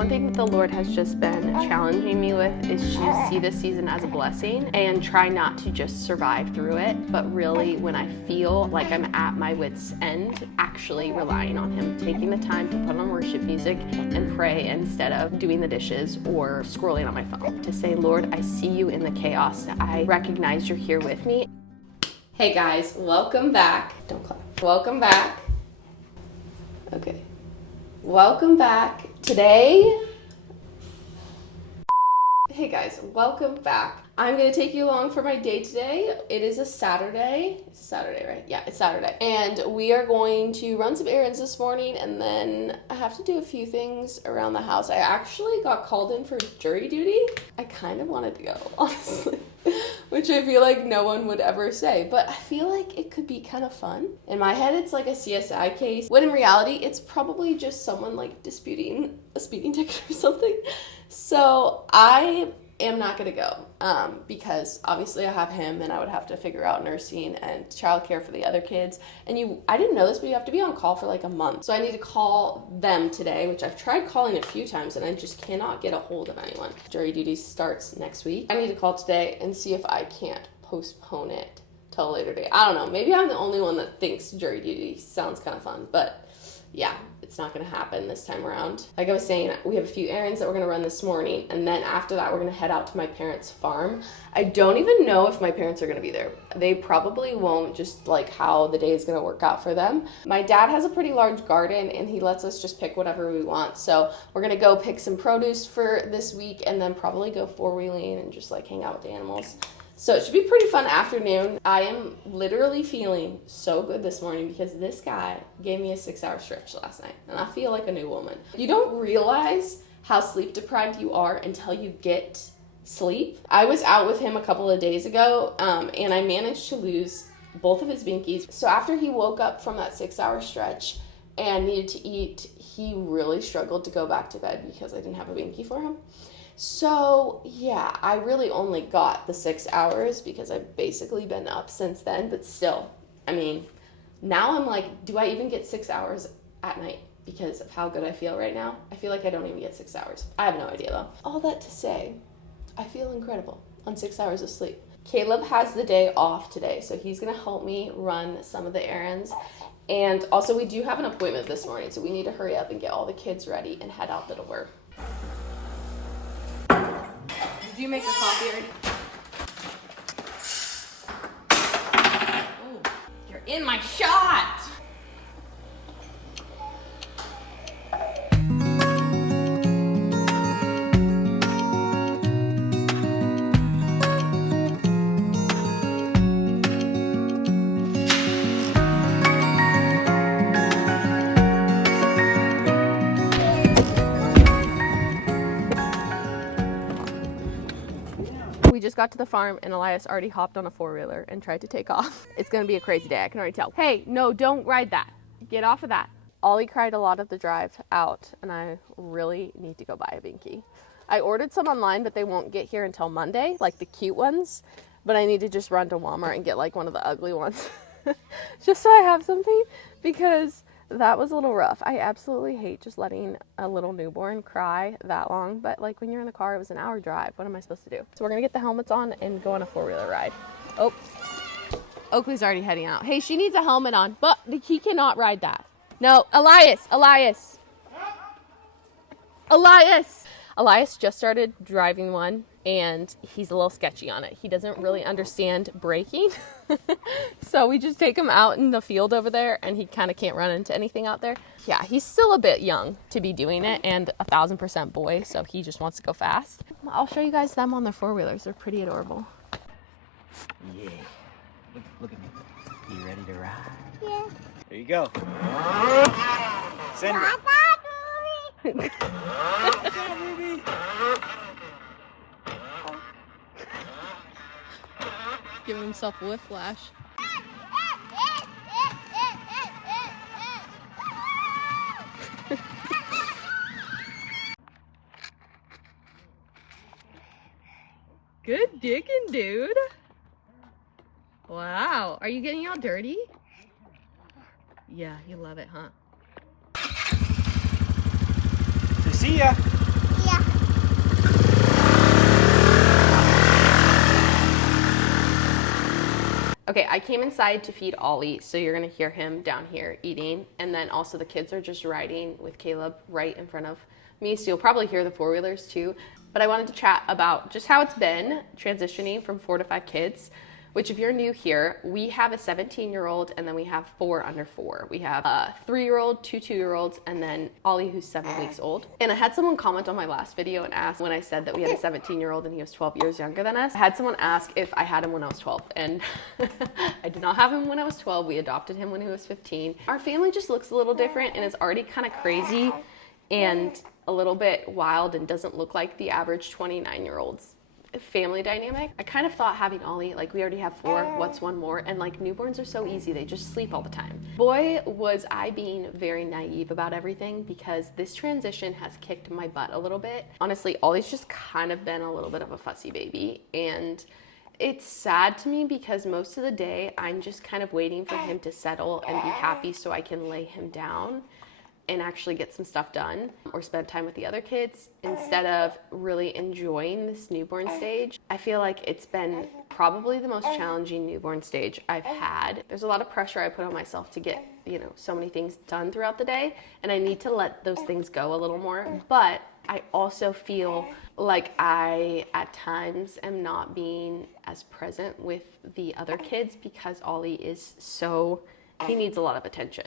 One thing that the Lord has just been challenging me with is to see this season as a blessing and try not to just survive through it, but really when I feel like I'm at my wit's end, actually relying on Him, taking the time to put on worship music and pray instead of doing the dishes or scrolling on my phone. To say, Lord, I see you in the chaos. I recognize you're here with me. Hey guys, welcome back. Don't clap. Welcome back. Okay. Welcome back. Today, hey guys, welcome back. I'm gonna take you along for my day today. It is a Saturday. It's a Saturday, right? Yeah, it's Saturday. And we are going to run some errands this morning, and then I have to do a few things around the house. I actually got called in for jury duty. I kind of wanted to go, honestly, which I feel like no one would ever say, but I feel like it could be kind of fun. In my head, it's like a CSI case, when in reality, it's probably just someone like disputing a speeding ticket or something. So I am not gonna go because obviously I have him and I would have to figure out nursing and childcare for the other kids. And I didn't know this, but you have to be on call for like a month. So I need to call them today, which I've tried calling a few times and I just cannot get a hold of anyone. Jury duty starts next week. I need to call today and see if I can't postpone it till a later date. I don't know, maybe I'm the only one that thinks jury duty sounds kind of fun, but yeah, it's not gonna happen this time around. Like I was saying, we have a few errands that we're gonna run this morning, and then after that, we're gonna head out to my parents' farm. I don't even know if my parents are gonna be there. They probably won't, just like how the day is gonna work out for them. My dad has a pretty large garden, and he lets us just pick whatever we want. So we're gonna go pick some produce for this week, and then probably go four-wheeling and just like hang out with the animals. So it should be a pretty fun afternoon. I am literally feeling so good this morning because this guy gave me a 6-hour stretch last night, and I feel like a new woman. You don't realize how sleep deprived you are until you get sleep. I was out with him a couple of days ago, and I managed to lose both of his binkies. So after he woke up from that 6-hour stretch and needed to eat, he really struggled to go back to bed because I didn't have a binky for him. So yeah, I really only got the 6 hours because I've basically been up since then, but still, I mean, now I'm like, do I even get 6 hours at night because of how good I feel right now? I feel like I don't even get 6 hours. I have no idea though. All that to say, I feel incredible on 6 hours of sleep. Caleb has the day off today, so he's gonna help me run some of the errands. And also we do have an appointment this morning, so we need to hurry up and get all the kids ready and head out the door. Did you make a coffee already? Oh, you're in my shot! We just got to the farm and Elias already hopped on a four-wheeler and tried to take off. It's gonna be a crazy day, I can already tell. Hey, no, don't ride that. Get off of that. Ollie cried a lot of the drive out and I really need to go buy a binky. I ordered some online, but they won't get here until Monday, like the cute ones. But I need to just run to Walmart and get like one of the ugly ones. Just so I have something, because that was a little rough. I absolutely hate just letting a little newborn cry that long, but like when you're in the car, it was an hour drive. What am I supposed to do? So we're gonna get the helmets on and go on a four-wheeler ride. Oh, Oakley's already heading out. Hey, she needs a helmet on, but he cannot ride that. No, Elias. Elias just started driving one and he's a little sketchy on it. He doesn't really understand braking. So we just take him out in the field over there and he kind of can't run into anything out there. Yeah, he's still a bit young to be doing it and 1,000% boy, so he just wants to go fast. I'll show you guys them on their four-wheelers. They're pretty adorable. Yeah. Look at me. You ready to ride? Yeah. There you go. Send it. Giving himself whiplash. Good digging, dude. Wow. Are you getting all dirty? Yeah, you love it, huh? See ya. Okay, I came inside to feed Ollie, so you're gonna hear him down here eating, and then also the kids are just riding with Caleb right in front of me, so you'll probably hear the four-wheelers too. But I wanted to chat about just how it's been transitioning from 4 to 5 kids, which if you're new here, we have a 17-year-old and then we have 4 under 4. We have a 3-year-old, 2 2-year-olds, and then Ollie who's 7 weeks old. And I had someone comment on my last video and ask when I said that we had a 17-year-old and he was 12 years younger than us. I had someone ask if I had him when I was 12, and I did not have him when I was 12. We adopted him when he was 15. Our family just looks a little different and is already kind of crazy and a little bit wild and doesn't look like the average 29-year-old's family dynamic. I kind of thought having Ollie, like we already have 4, what's one more? And like newborns are so easy, they just sleep all the time. Boy, was I being very naive about everything, because this transition has kicked my butt a little bit. Honestly, Ollie's just kind of been a little bit of a fussy baby, and it's sad to me because most of the day I'm just kind of waiting for him to settle and be happy so I can lay him down and actually get some stuff done or spend time with the other kids instead of really enjoying this newborn stage. I feel like it's been probably the most challenging newborn stage I've had. There's a lot of pressure I put on myself to get, so many things done throughout the day, and I need to let those things go a little more. But I also feel like I, at times, am not being as present with the other kids because Ollie is he needs a lot of attention.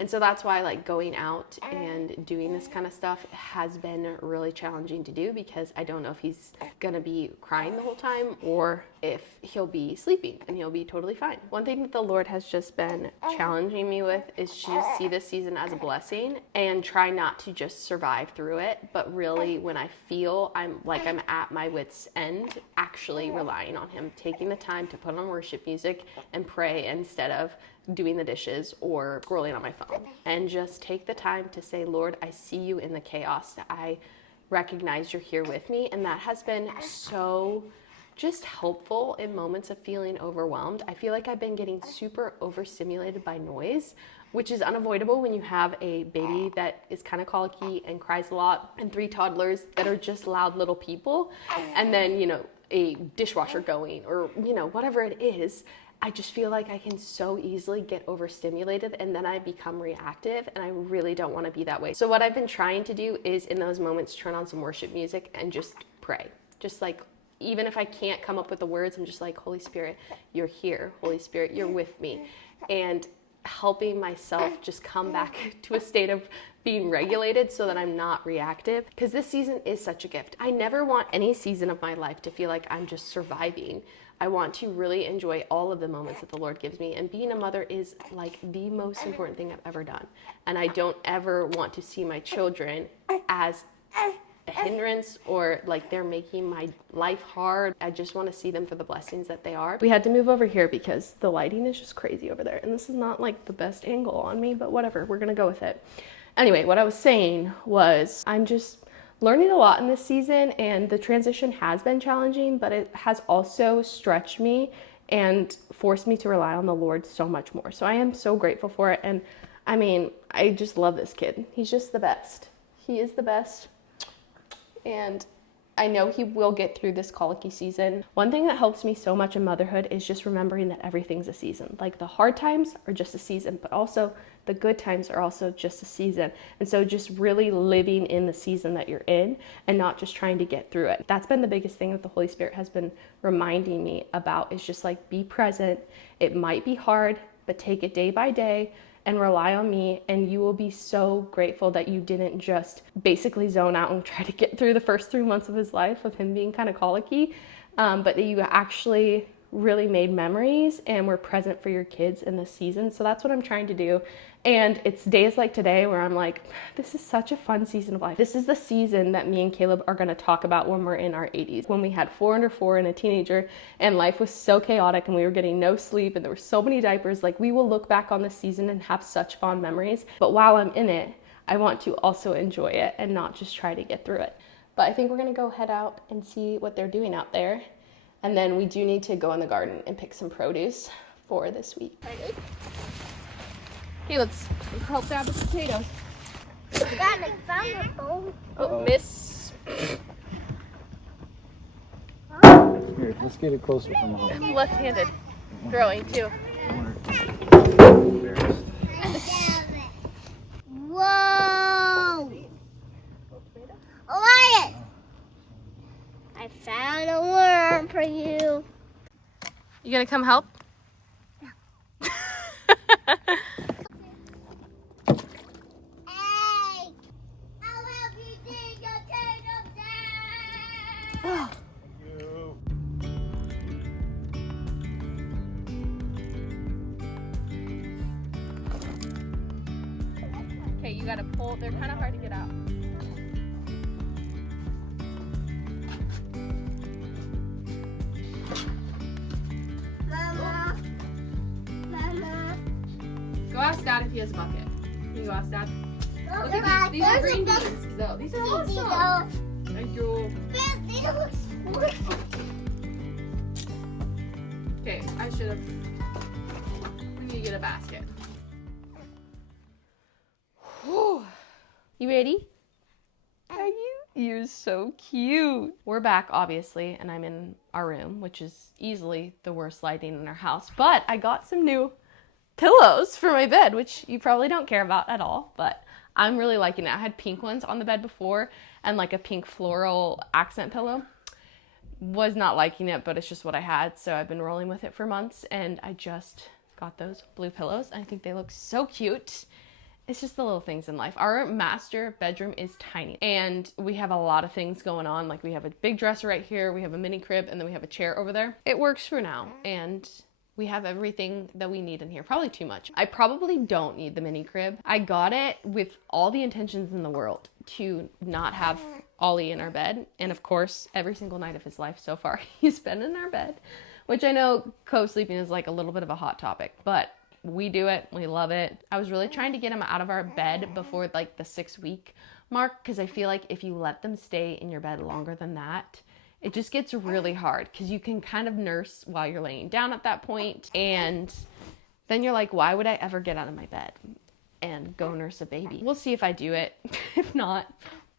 And so that's why like going out and doing this kind of stuff has been really challenging to do, because I don't know if he's gonna be crying the whole time or if he'll be sleeping and he'll be totally fine. One thing that the Lord has just been challenging me with is to just see this season as a blessing and try not to just survive through it, but really when I feel I'm at my wit's end, actually relying on him, taking the time to put on worship music and pray instead of doing the dishes or scrolling on my phone, and just take the time to say, Lord, I see you in the chaos. I recognize you're here with me. And that has been so just helpful in moments of feeling overwhelmed. I feel like I've been getting super overstimulated by noise, which is unavoidable when you have a baby that is kind of colicky and cries a lot, and 3 toddlers that are just loud little people, and then, a dishwasher going or, whatever it is. I just feel like I can so easily get overstimulated and then I become reactive, and I really don't want to be that way. So what I've been trying to do is in those moments turn on some worship music and just pray. Just like, even if I can't come up with the words, I'm just like, Holy Spirit, you're here. Holy Spirit, you're with me. And helping myself just come back to a state of being regulated so that I'm not reactive, because this season is such a gift. I never want any season of my life to feel like I'm just surviving. I want to really enjoy all of the moments that the Lord gives me, and being a mother is like the most important thing I've ever done. And I don't ever want to see my children as a hindrance or like they're making my life hard. I just want to see them for the blessings that they are. We had to move over here because the lighting is just crazy over there, and this is not like the best angle on me, but whatever, we're gonna go with it. Anyway, what I was saying was I'm just learning a lot in this season, and the transition has been challenging, but it has also stretched me and forced me to rely on the Lord so much more. So I am so grateful for it. And I mean, I just love this kid. He's just the best. He is the best. And I know he will get through this colicky season. One thing that helps me so much in motherhood is just remembering that everything's a season. Like the hard times are just a season, but also the good times are also just a season. And so just really living in the season that you're in and not just trying to get through it. That's been the biggest thing that the Holy Spirit has been reminding me about, is just like, be present. It might be hard, but take it day by day and rely on me, and you will be so grateful that you didn't just basically zone out and try to get through the first 3 months of his life of him being kind of colicky, but that you actually really made memories and were present for your kids in this season. So that's what I'm trying to do. And it's days like today where I'm like, this is such a fun season of life. This is the season that me and Caleb are going to talk about when we're in our 80s, when we had 4 under 4 and a teenager, and life was so chaotic and we were getting no sleep and there were so many diapers. Like, we will look back on this season and have such fond memories. But while I'm in it, I want to also enjoy it and not just try to get through it. But I think we're going to go head out and see what they're doing out there. And then we do need to go in the garden and pick some produce for this week. Okay, let's help dad with the potatoes. Dad, I found a bone. Oh, miss. Here, let's get it closer from the house. I'm left-handed. Growing too. Embarrassed. Whoa! Elias! I found a worm for you. You gonna come help? Hey! I'll help you dig a turtle down! Okay, you gotta pull. They're kind of hard to get out. Mama! Mama! Go ask Dad if he has a bucket. Can you go ask Dad? Look Look at these. These are green beans, though. These are awesome. Thank you. These look squishy. Okay, I should have. We need to get a basket. Whew. You ready? Are you? You're so cute. We're back, obviously, and I'm in our room, which is easily the worst lighting in our house. But I got some new pillows for my bed, which you probably don't care about at all, but I'm really liking it. I had pink ones on the bed before and like a pink floral accent pillow. Was not liking it, but it's just what I had, so I've been rolling with it for months, and I just got those blue pillows. I think they look so cute. It's just the little things in life. Our master bedroom is tiny, and we have a lot of things going on. Like we have a big dresser right here, we have a mini crib, and then we have a chair over there. It works for now, and we have everything that we need in here. Probably too much. I probably don't need the mini crib. I got it with all the intentions in the world to not have Ollie in our bed. And of course, every single night of his life so far, he's been in our bed, which I know co-sleeping is like a little bit of a hot topic, but we do it. We love it. I was really trying to get him out of our bed before like the 6-week mark, because I feel like if you let them stay in your bed longer than that, it just gets really hard because you can kind of nurse while you're laying down at that point. And then you're like, why would I ever get out of my bed and go nurse a baby? We'll see if I do it. If not,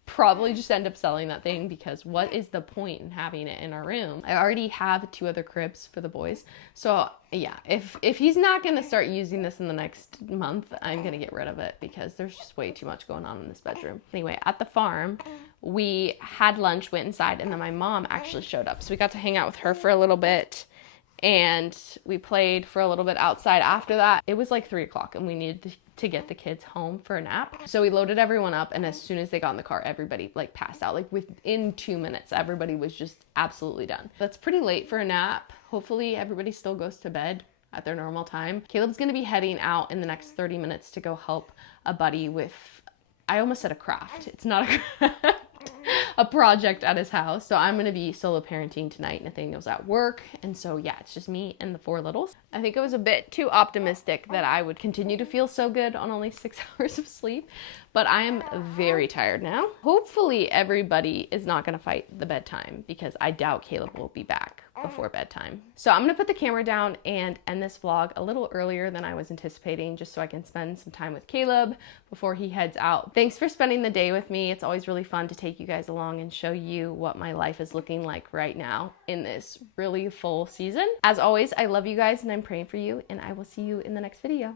probably just end up selling that thing, because what is the point in having it in our room? I already have 2 other cribs for the boys. So yeah, if he's not gonna start using this in the next month, I'm gonna get rid of it because there's just way too much going on in this bedroom. Anyway, at the farm, we had lunch, went inside, and then my mom actually showed up. So we got to hang out with her for a little bit, and we played for a little bit outside after that. It was like 3 o'clock and we needed to get the kids home for a nap. So we loaded everyone up, and as soon as they got in the car, everybody like passed out. Like within 2 minutes, everybody was just absolutely done. That's pretty late for a nap. Hopefully everybody still goes to bed at their normal time. Caleb's gonna be heading out in the next 30 minutes to go help a buddy with, I almost said a craft. It's not a craft. A project at his house. So I'm gonna be solo parenting tonight. Nathaniel's at work, and so yeah, it's just me and the 4 littles. I think it was a bit too optimistic that I would continue to feel so good on only 6 hours of sleep, but I am very tired now. Hopefully everybody is not gonna fight the bedtime, because I doubt Caleb will be back before bedtime. So I'm gonna put the camera down and end this vlog a little earlier than I was anticipating, just so I can spend some time with Caleb before he heads out. Thanks for spending the day with me. It's always really fun to take you guys along and show you what my life is looking like right now in this really full season. As always, I love you guys and I'm praying for you, and I will see you in the next video.